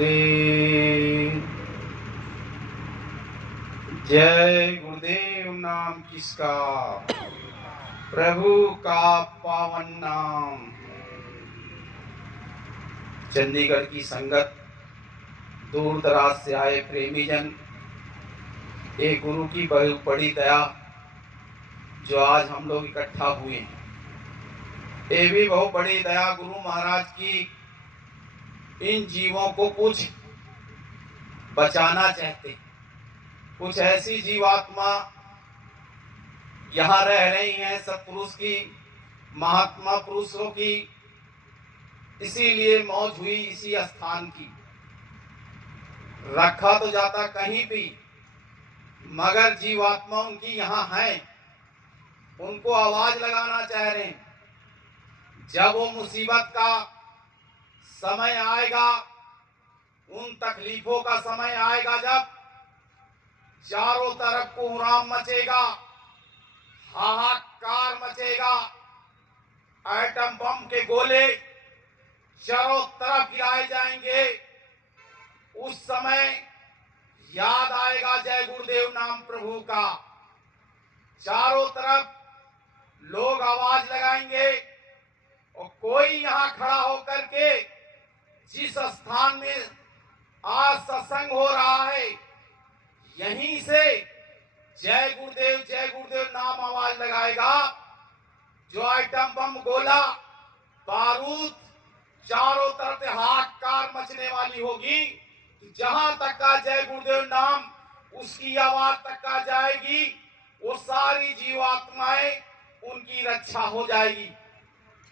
गुरुदेव। जय गुरुदेव नाम किसका, प्रभु का पावन नाम। चंडीगढ़ की संगत, दूर दराज से आए प्रेमी जन, एक गुरु की बड़ी दया जो आज हम लोग इकट्ठा हुए हैं। ये भी बहुत बड़ी दया गुरु महाराज की, इन जीवों को कुछ बचाना चाहते। कुछ ऐसी जीवात्मा यहाँ रह रही हैं, सत्पुरुष की, महात्मा पुरुषों की, इसीलिए मौज हुई इसी स्थान की। रखा तो जाता कहीं भी, मगर जीवात्मा उनकी यहाँ है, उनको आवाज लगाना चाह रहे हैं। जब वो मुसीबत का समय आएगा, उन तकलीफों का समय आएगा, जब चारों तरफ कोहराम मचेगा, हाहाकार मचेगा, एटम बम के गोले चारों तरफ गिराए जाएंगे, उस समय याद आएगा जय गुरुदेव नाम प्रभु का। चारों तरफ लोग आवाज लगाएंगे और कोई यहाँ खड़ा होकर के जिस स्थान में आज सत्संग हो रहा है, यहीं से जय गुरुदेव नाम आवाज लगाएगा। जो आइटम बम गोला बारूद चारों तरफ से हाहाकार मचने वाली होगी, जहां तक का जय गुरुदेव नाम उसकी आवाज तक का जाएगी, वो सारी जीवात्माएं उनकी रक्षा हो जाएगी।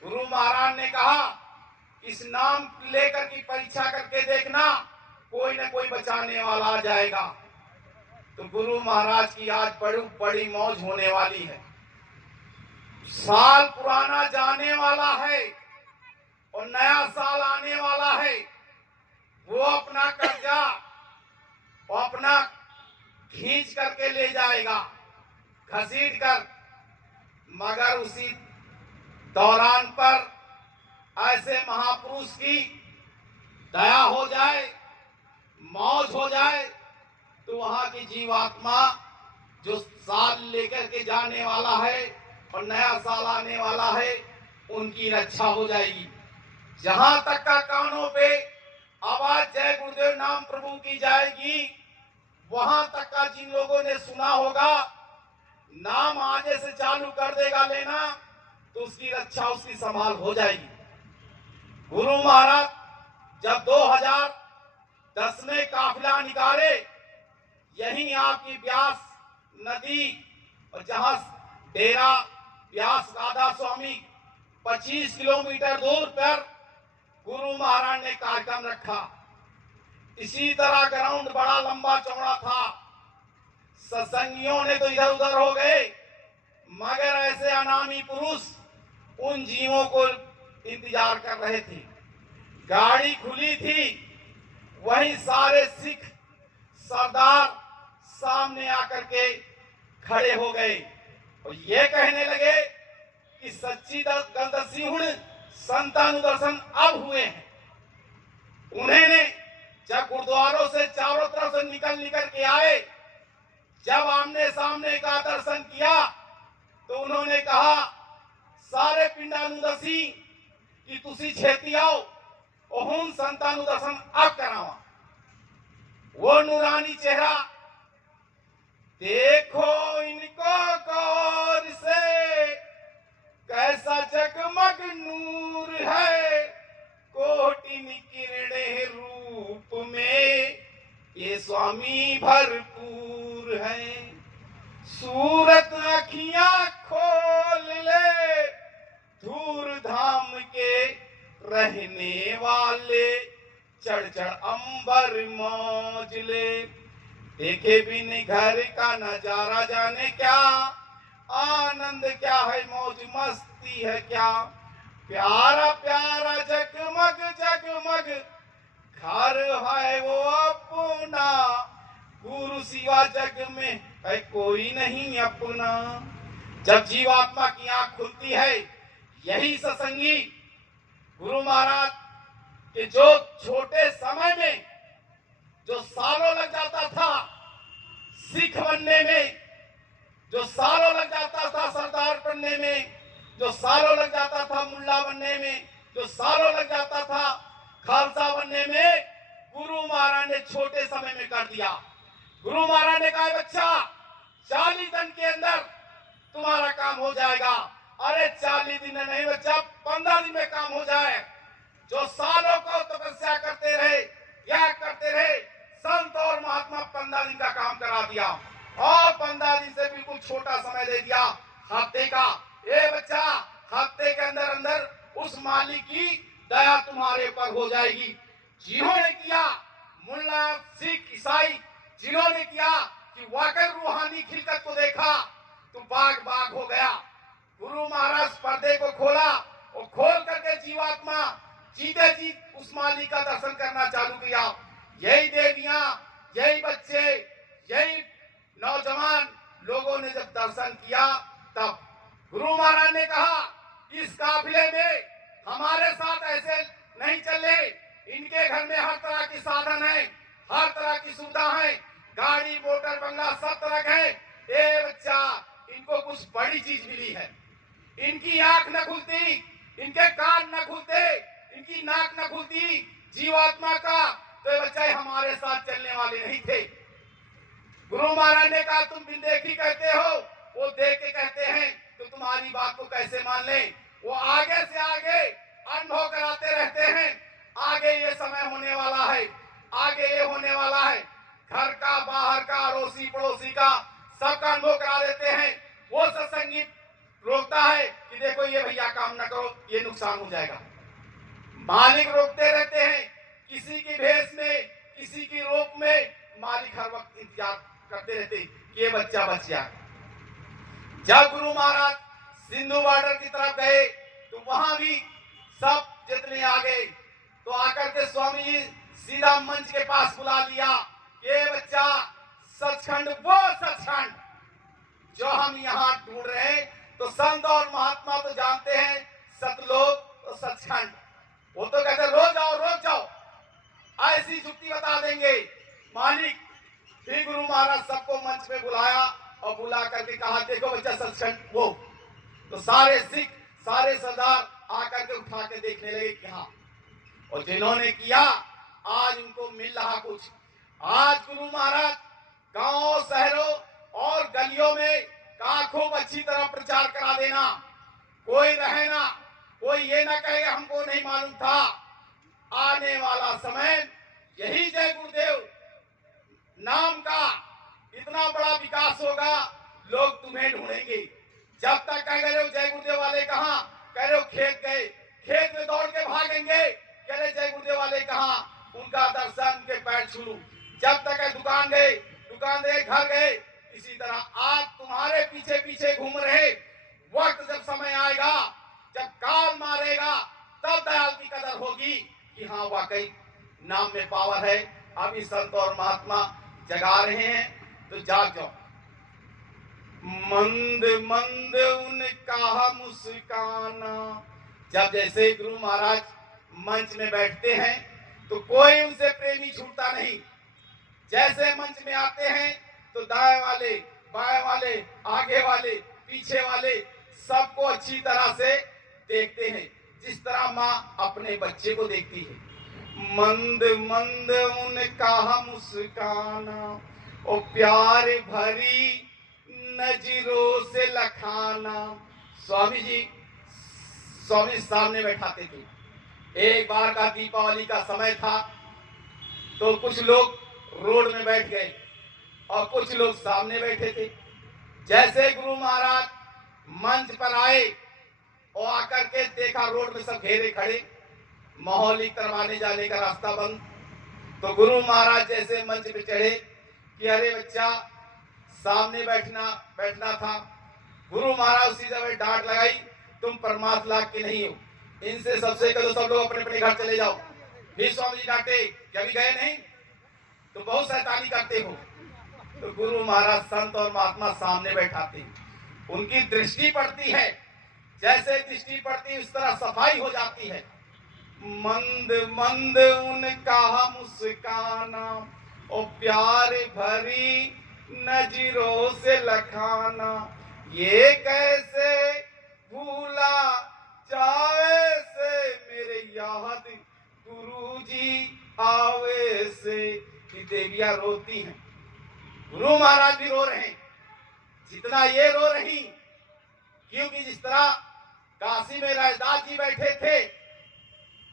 गुरु महाराज ने कहा, इस नाम लेकर की परीक्षा करके देखना, कोई न कोई बचाने वाला आ जाएगा। तो गुरु महाराज की आज बड़ी मौज होने वाली है। साल पुराना जाने वाला है और नया साल आने वाला है। वो अपना कर्जा और अपना खींच करके ले जाएगा, घसीट कर, मगर उसी दौरान पर ऐसे महापुरुष की दया हो जाए, मौज हो जाए, तो वहां की जीवात्मा जो साल लेकर के जाने वाला है और नया साल आने वाला है, उनकी रक्षा हो जाएगी। जहां तक का कानों पे आवाज जय गुरुदेव नाम प्रभु की जाएगी, वहां तक का जिन लोगों ने सुना होगा, नाम आगे से चालू कर देगा लेना, तो उसकी रक्षा, उसकी संभाल हो जाएगी। गुरु महाराज जब 2010 में काफिला निकाले, यहीं आपकी व्यास नदी और जहां डेरा व्यास राधा स्वामी 25 किलोमीटर दूर पर गुरु महाराज ने कार्यक्रम रखा। इसी तरह ग्राउंड बड़ा लंबा चौड़ा था, सत्संगियों ने तो इधर उधर हो गए, मगर ऐसे अनामी पुरुष उन जीवों को इंतजार कर रहे थे। गाड़ी खुली थी, वहीं सारे सिख सरदार सामने आकर के खड़े हो गए और ये कहने लगे कि सच्ची गलदसिंहुण संतानुदर्शन अब हुए हैं। उन्होंने जब गुरुद्वारों से चारों तरफ से निकल के आए, जब आमने सामने का दर्शन किया, तो उन्होंने कहा, सारे पिंडानुदसी कि तुसी छेती आओ और हम संतानुदर्शन अब करावा। वो नूरानी चेहरा देखो इनको गौर से, कैसा जगमग नूर है, कोटि किरणे रूप में ये स्वामी भरपूर है। सूरत अखियां खोल ले, धूर धाम के रहने वाले, चढ़ चढ़ अंबर मौज ले। देखे बिन घर का नजारा जाने क्या, आनंद क्या है, मौज मस्ती है क्या। प्यारा प्यारा जगमग जगमग घर है वो अपना, गुरु सिवा जग में है कोई नहीं अपना। जब जीवात्मा की आंख खुलती है, यही सत्संगी गुरु महाराज के जो छोटे समय में जो सालों लग जाता था मुल्ला बनने में, जो सालों लग जाता था खालसा बनने में, गुरु महाराज ने छोटे समय में कर दिया। गुरु महाराज ने कहा बच्चा 40 दिन के अंदर तुम्हारा काम हो जाएगा। अरे 40 दिन नहीं बच्चा, 15 दिन में काम हो जाए। जो सालों को तपस्या करते रहे, क्या करते रहे, संत और महात्मा 15 दिन का काम करा दिया और 15 दिन से बिल्कुल छोटा समय दे दिया हफ्ते का। ये बच्चा हफ्ते के अंदर अंदर उस मालिक की दया तुम्हारे ऊपर हो जाएगी। जिन्होंने किया, मुल्ला सिख ईसाई जिन्होंने किया कि वाकई रूहानी खिलकत को देखा तो बाग बाग हो गया। गुरु महाराज पर्दे को खोला और खोल करके जीवात्मा जीते जी उस मालिक का दर्शन करना चालू किया। यही देवियां, यही बच्चे, यही नौजवान लोगों ने जब दर्शन किया तब गुरु महाराज ने कहा इस काफिले में हमारे साथ ऐसे नहीं चले। इनके घर में हर तरह की साधन है, हर तरह की सुविधा है, गाड़ी मोटर बंगला सब तरह के है। ए बच्चा, इनको कुछ बड़ी चीज मिली है। इनकी आंख न खुलती, इनके कान न खुलते, इनकी नाक न खुलती जीवात्मा का, तो ये बच्चा हमारे साथ चलने वाले नहीं थे। गुरु महाराज ने कहा तुम बिन देखी कहते हो, वो देख के कहते हैं, तो तुम्हारी बात को कैसे मान लें। वो आगे से आगे अनुभव कराते रहते हैं। आगे ये समय होने वाला है, आगे ये होने वाला है। घर का, बाहर का, अड़ोसी पड़ोसी का सबका अनुभव करा देते हैं। वो सत्संगी रोकता है कि देखो ये भैया काम ना करो, ये नुकसान हो जाएगा। मालिक रोकते रहते हैं, किसी की भेष में, किसी की रोक में मालिक हर वक्त इंतजार करते रहते कि ये बच्चा बच जाए। जब गुरु महाराज सिंधु बॉर्डर की तरफ गए तो वहां भी सब जितने आ गए तो आकर के स्वामी जी सीधा मंच के पास बुला लिया। ये बच्चा सचखंड, वो सचखंड जो हम यहाँ ढूंढ रहे हैं। तो संत और महात्मा तो जानते हैं सतलोक तो सचखंड। वो तो कहते रोज जाओ, रोज जाओ, ऐसी युक्ति बता देंगे मालिक। फिर गुरु महाराज सबको मंच पे बुलाया और बुला करके कहा देखो बच्चा सचखंड वो। तो सारे सिख, सारे सरदार आकर के उठा के देखने लगे कि हाँ, और जिन्होंने किया आज उनको मिल रहा कुछ। आज गुरु महाराज गांवों, शहरों और गलियों में कहा खूब अच्छी तरह प्रचार करा देना, कोई रहे ना, कोई ये ना कहे हमको नहीं मालूम था। आने वाला समय यही जय गुरुदेव नाम का इतना बड़ा विकास होगा, लोग तुम्हें ढूंढेंगे। जब तक कह रहे हो जय गुरुदेव वाले कहाँ, कह रहे हो खेत गए, खेत में दौड़ के भागेंगे, कह रहे जय गुरुदेव वाले कहाँ, उनका दर्शन, उनके पैर छू लूं। जब तक है दुकान गए, दुकान गए, घर गए, इसी तरह आज तुम्हारे पीछे पीछे घूम रहे। वक्त जब समय आएगा, जब काल मारेगा, तब दयाल की कदर होगी कि हाँ वाकई नाम में पावर है। अभी संत और महात्मा जगा रहे हैं तो जाग जाओ। मंद मंद उनका मुस्काना। जब जैसे गुरु महाराज मंच में बैठते हैं तो कोई उनसे प्रेमी छूटता नहीं। जैसे मंच में आते हैं तो दाएं वाले, बाएं वाले, आगे वाले, पीछे वाले सबको अच्छी तरह से देखते हैं, जिस तरह माँ अपने बच्चे को देखती है। मंद मंद उनका मुस्काना और प्यार भरी नजरों से लखाना। स्वामी जी, स्वामी सामने बैठाते थे। एक बार का दीपावली का समय था तो कुछ लोग रोड में बैठ गए और कुछ लोग सामने बैठे थे। जैसे गुरु महाराज मंच पर आए और आकर के देखा रोड में सब घेरे खड़े, माहौल की तरफ आने जाने का रास्ता बंद। तो गुरु महाराज जैसे मंच पे चढ़े कि अरे बच्चा सामने बैठना था। गुरु महाराज उसी समय डांट लगाई, तुम परमार्थ लाभ के नहीं हो, इनसे सबसे कहो सब लोग अपने अपने घर चले जाओ। फिर स्वामी जी डांटे, कभी गए नहीं तो बहुत शैतानी करते हो। तो गुरु महाराज संत और महात्मा सामने बैठाते, उनकी दृष्टि पड़ती है, जैसे दृष्टि पड़ती है उस तरह सफाई हो जाती है। मंद मंद उनका मुस्काना और प्यार भरी नजरों से लखाना। ये कैसे भूला जावे से, मेरे याद गुरुजी आवे से। कि देवियां रोती हैं, गुरु महाराज भी रो रहे हैं, जितना ये रो रही, क्योंकि जिस तरह काशी में रैदास जी बैठे थे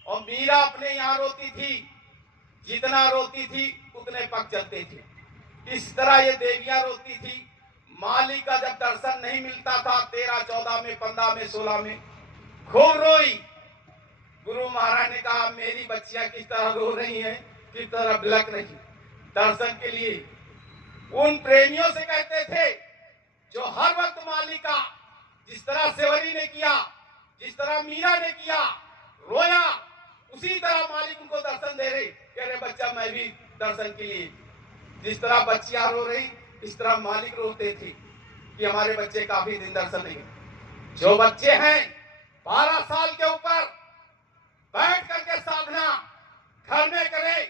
और मीरा अपने यहाँ रोती थी, जितना रोती थी उतने पग चलते थे, इस तरह ये देवियां रोती थी। मालिक का जब दर्शन नहीं मिलता था 13, 14 में, 15 में, 16 में खूब रोई। गुरु महाराज ने कहा मेरी बच्चियां किस तरह रो रही हैं, किस तरह बिलक रही दर्शन के लिए। उन प्रेमियों से कहते थे जो हर वक्त मालिक का जिस तरह सेवरी ने किया, जिस तरह मीरा ने किया, रोया, उसी तरह मालिक उनको दर्शन दे रहे। कह रहे बच्चा मैं भी दर्शन के लिए, जिस तरह बच्चियां रो रही इस तरह मालिक रोते थे कि हमारे बच्चे काफी दिन दर्शन नहीं। जो बच्चे हैं 12 साल के ऊपर बैठ करके साधना घर में करे,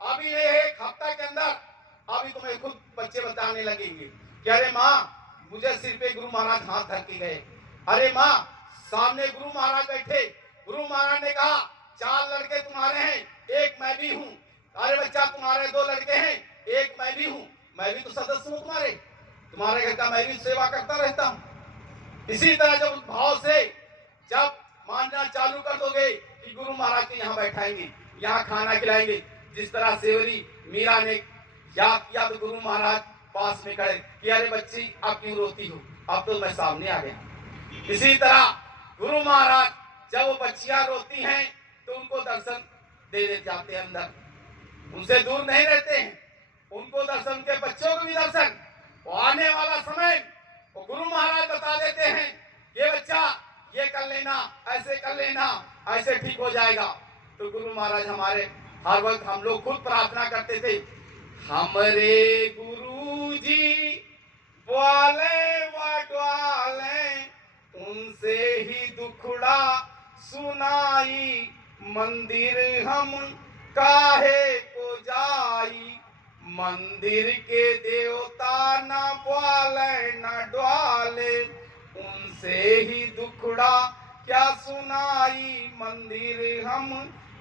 अभी ये 1 हफ्ता के अंदर अभी तुम्हें खुद बच्चे बताने लगेंगे कि अरे माँ मुझे सिर पे गुरु महाराज हाथ धर के गए, अरे माँ सामने गुरु महाराज बैठे, गुरु महाराज ने कहा 4 लड़के तुम्हारे हैं, एक मैं भी हूँ। अरे बच्चा तुम्हारे 2 लड़के हैं, एक मैं भी हूँ, मैं भी तो सदस्य हूँ तुम्हारे घर का, मैं भी सेवा करता रहता हूँ। इसी तरह जब उस भाव से जब मानना चालू कर दोगे कि गुरु महाराज के यहाँ बैठाएंगे, यहाँ खाना खिलाएंगे, जिस तरह सेवरी मीरा ने याद किया तो गुरु महाराज पास में खड़े कि अरे बच्ची आप क्यों रोती हो, अब तो मैं सामने आ गया। इसी तरह गुरु महाराज जब वो बच्चियां रोती हैं तो उनको दर्शन दे जाते हैं अंदर, उनसे दूर नहीं रहते हैं, उनको दर्शन के बच्चों को भी दर्शन। वो आने वाला समय वो गुरु महाराज बता देते हैं ये बच्चा ये कर लेना, ऐसे कर लेना, ऐसे ठीक हो जाएगा। तो गुरु महाराज हमारे हर वक्त हम लोग खुद प्रार्थना करते थे, हमरे गुरु जी वाले वाले उनसे ही दुखड़ा सुनाई, मंदिर हम काहे को जाई, मंदिर के देवता न बोले न डवाले, उनसे ही दुखड़ा क्या सुनाई, मंदिर हम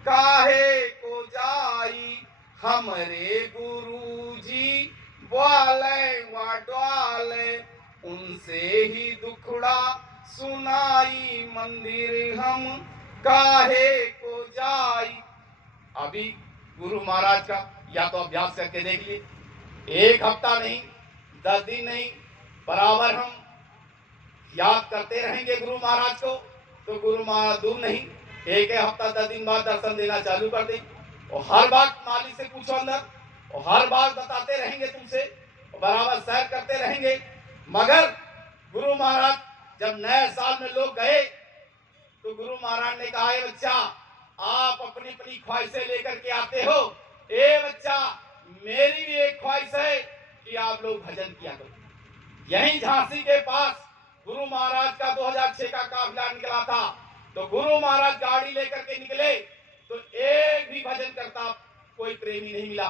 काहे को जाई, हमरे गुरुजी बोले वाले उनसे ही दुखड़ा सुनाई, मंदिर हम काहे को जाई। अभी गुरु महाराज का या तो अभ्यास करके देख लिए, 1 हफ्ता नहीं, 10 दिन नहीं, बराबर हम याद करते रहेंगे गुरु महाराज को, तो गुरु महाराज दूर नहीं, 1 हफ्ता 10 दिन बाद दर्शन देना चालू कर दें। और हर बात मालिक से पूछो अंदर, और हर बात बताते रहेंगे तुमसे, और बराबर सैर करते रहेंगे। मगर गुरु महाराज जब नए साल में लोग गए तो गुरु महाराज ने कहा ए बच्चा आप अपनी अपनी ख्वाहिशें लेकर के आते हो, ए बच्चा मेरी भी एक ख्वाहिश है कि आप लोग भजन किया करो। यहीं झांसी के पास गुरु महाराज का 2006 का काफिला निकला था, तो गुरु महाराज गाड़ी लेकर के निकले तो एक भी भजन करता कोई प्रेमी नहीं मिला।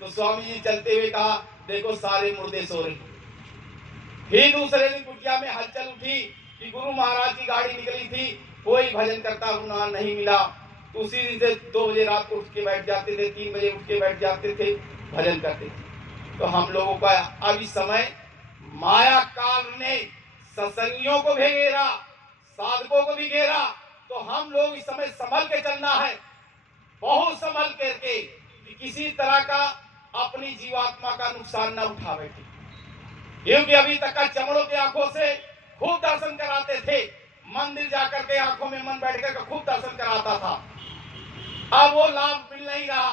तो स्वामी जी चलते हुए कहा देखो सारे मुर्दे सो रहे। फिर दूसरे दिन कुटिया में हलचल उठी कि गुरु महाराज की गाड़ी निकली थी, कोई भजन करता हुआ नहीं मिला। तो उसी दिन से 2 बजे रात को उठ के बैठ जाते थे, 3 बजे उठ के बैठ जाते थे, भजन करते थे। तो हम लोगों का अब इस समय माया काल ने सत्संगियों को भी घेरा, साधकों को भी घेरा, तो हम लोग इस समय संभल के चलना है, बहुत संभल करके कि किसी तरह का अपनी जीवात्मा का नुकसान न उठा बैठे। क्योंकि अभी तक का चमड़ों की आंखों से खूब दर्शन कराते थे, मंदिर जाकर के आंखों में मन बैठ कर खूब दर्शन कराता था, अब वो लाभ मिल नहीं रहा,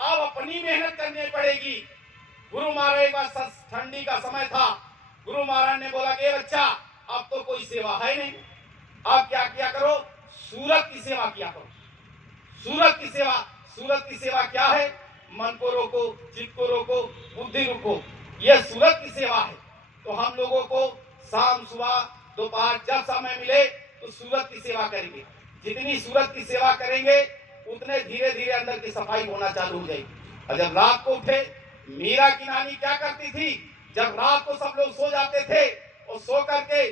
अब अपनी मेहनत करनी पड़ेगी। गुरु महाराज के पास ठंडी का समय था, गुरु महाराज ने बोला कि बच्चा अब तो कोई सेवा है नहीं, अब क्या किया करो, सूरत की सेवा किया करो। सूरत की सेवा, सूरत की सेवा क्या है, मन को रोको, चित्त को रोको, बुद्धि रोको, यह सूरत की सेवा है। तो हम लोगों को शाम सुबह दोपहर जब समय मिले तो सूरत की सेवा करेंगे। जितनी सूरत की सेवा करेंगे उतने धीरे धीरे अंदर की सफाई होना चालू हो जाएगी। और जब रात को उठे, मीरा की नानी क्या करती थी, जब रात को सब लोग सो जाते थे और सो करके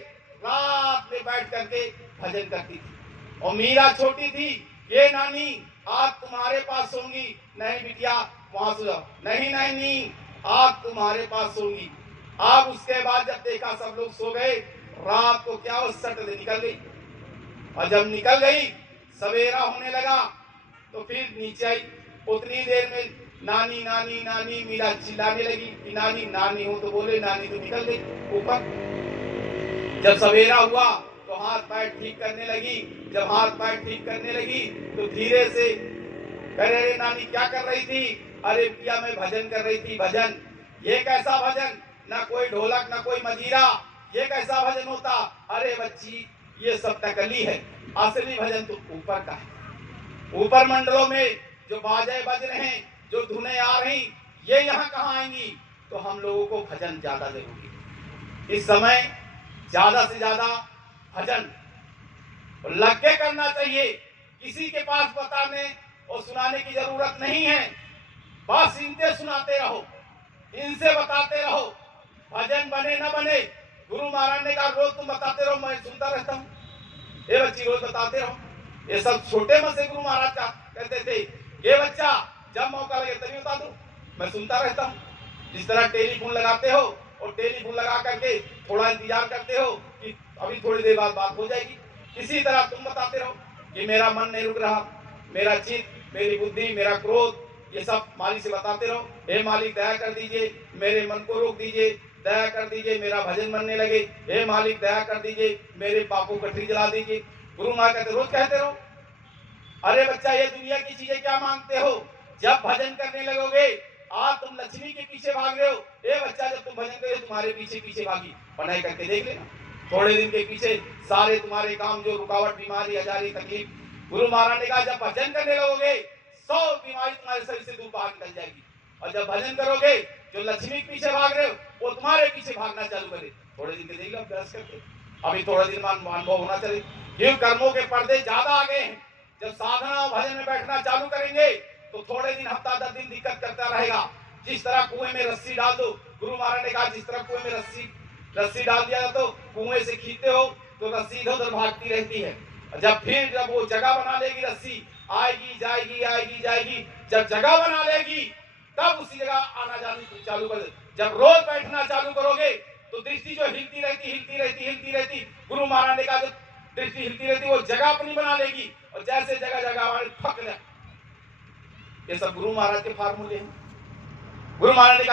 रात में बैठ करके भजन करती थी। और मीरा छोटी थी, ये नानी आज तुम्हारे पास सोऊंगी, नहीं बिटिया वहां सो जाओ, नहीं नहीं नहीं आज तुम्हारे पास सोऊंगी। अब उसके बाद जब देखा सब लोग सो गए, रात को क्या वो सट से निकल गई। और जब निकल गई सवेरा होने लगा तो फिर नीचे आई। उतनी देर में नानी नानी नानी मीरा चिल्लाने लगी कि नानी नानी हो तो बोले, नानी तो निकल गई ऊपर। जब सवेरा हुआ तो हाथ पैर ठीक करने लगी। जब हाथ पैर ठीक करने लगी तो धीरे से कह रहे, नानी क्या कर रही थी? अरे पिया मैं भजन कर रही थी। भजन? ये कैसा भजन? ना कोई ढोलक ना कोई मजीरा, ये कैसा भजन होता? अरे बच्ची ये सब नकली है, असली भजन तो ऊपर का है। ऊपर मंडलों में जो बाजे बज रहे हैं, जो धुनें आ रही, ये यहाँ कहाँ आएंगी? तो हम लोगों को भजन ज्यादा जरूरी है। इस समय ज्यादा से ज्यादा भजन लग के करना चाहिए। किसी के पास बताने और सुनाने की जरूरत नहीं है। बस इनसे सुनाते रहो, इनसे बताते रहो। भजन बने न बने, गुरु महाराज ने कहा रोज तुम बताते रहो, मैं सुनता रहता हूँ। ये बच्ची रोज बताते रहो। ये सब छोटे मन से गुरु महाराज कहते थे, ये बच्चा जब मौका लगे तभी बता दो, मैं सुनता रहता हूँ। जिस तरह टेलीफोन लगाते हो और टेलीफोन लगा करके थोड़ा इंतजार करते हो कि अभी थोड़ी देर बाद बात हो जाएगी, इसी तरह तुम बताते रहो कि मेरा मन नहीं रुक रहा, मेरा चित्त, मेरी बुद्धि, मेरा क्रोध, ये सब मालिक से बताते रहो। हे मालिक दया कर दीजिए, मेरे मन को रोक दीजिए, दया कर दीजिए मेरा भजन बनने लगे। हे मालिक दया कर दीजिए, मेरे पापों को कटरी जला दीजिए। गुरु माँ कहते रोज कहते रहो। अरे बच्चा ये दुनिया की चीजें क्या मांगते हो? जब भजन करने लगोगे, आज तुम लक्ष्मी के पीछे भाग रहे हो। ए बच्चा जब तुम भजन करोगे तुम्हारे पीछे पीछे भागी। पढ़ाई करके देख लेना, थोड़े दिन के पीछे सारे तुम्हारे काम जो रुकावट, बीमारी, हजारी, तकलीफ, गुरु महाराज ने कहा जब भजन करने लगोगे 100 बीमारी तुम्हारे शरीर से दूर बाहर निकल जाएगी। और जब भजन करोगे जो लक्ष्मी के पीछे भाग रहे हो वो तुम्हारे पीछे भागना चालू करे। थोड़े दिन के देख लो अभ्यास करके, अभी थोड़ा दिन अनुभव होना चाहिए। क्यों कर्मों के पर्दे ज्यादा आ गए हैं। जब साधना और भजन में बैठना चालू करेंगे तो थोड़े दिन, हफ्ता 10 दिन दिक्कत करता रहेगा। जिस तरह कुएं में रस्सी डाल दो, गुरु महाराज ने कहा जिस तरह कुएं में रस्सी डाल दिया तो कुएं से खींचते हो तो रस्सी इधर उधर भागती रहती है। जब वो जगह बना लेगी, रस्सी आएगी जाएगी आएगी जाएगी, जब जगह बना लेगी तब उसी जगह आना जाना चालू कर दे। जब रोज बैठना चालू करोगे तो दृष्टि जो हिलती रहती, गुरु महाराज ने कहा जो दृष्टि हिलती रहती वो जगह अपनी बना लेगी। और जैसे जगह जगह हमारे फक, ये सब गुरु महाराज के फार्मूले हैं। गुरु महाराज ने कहा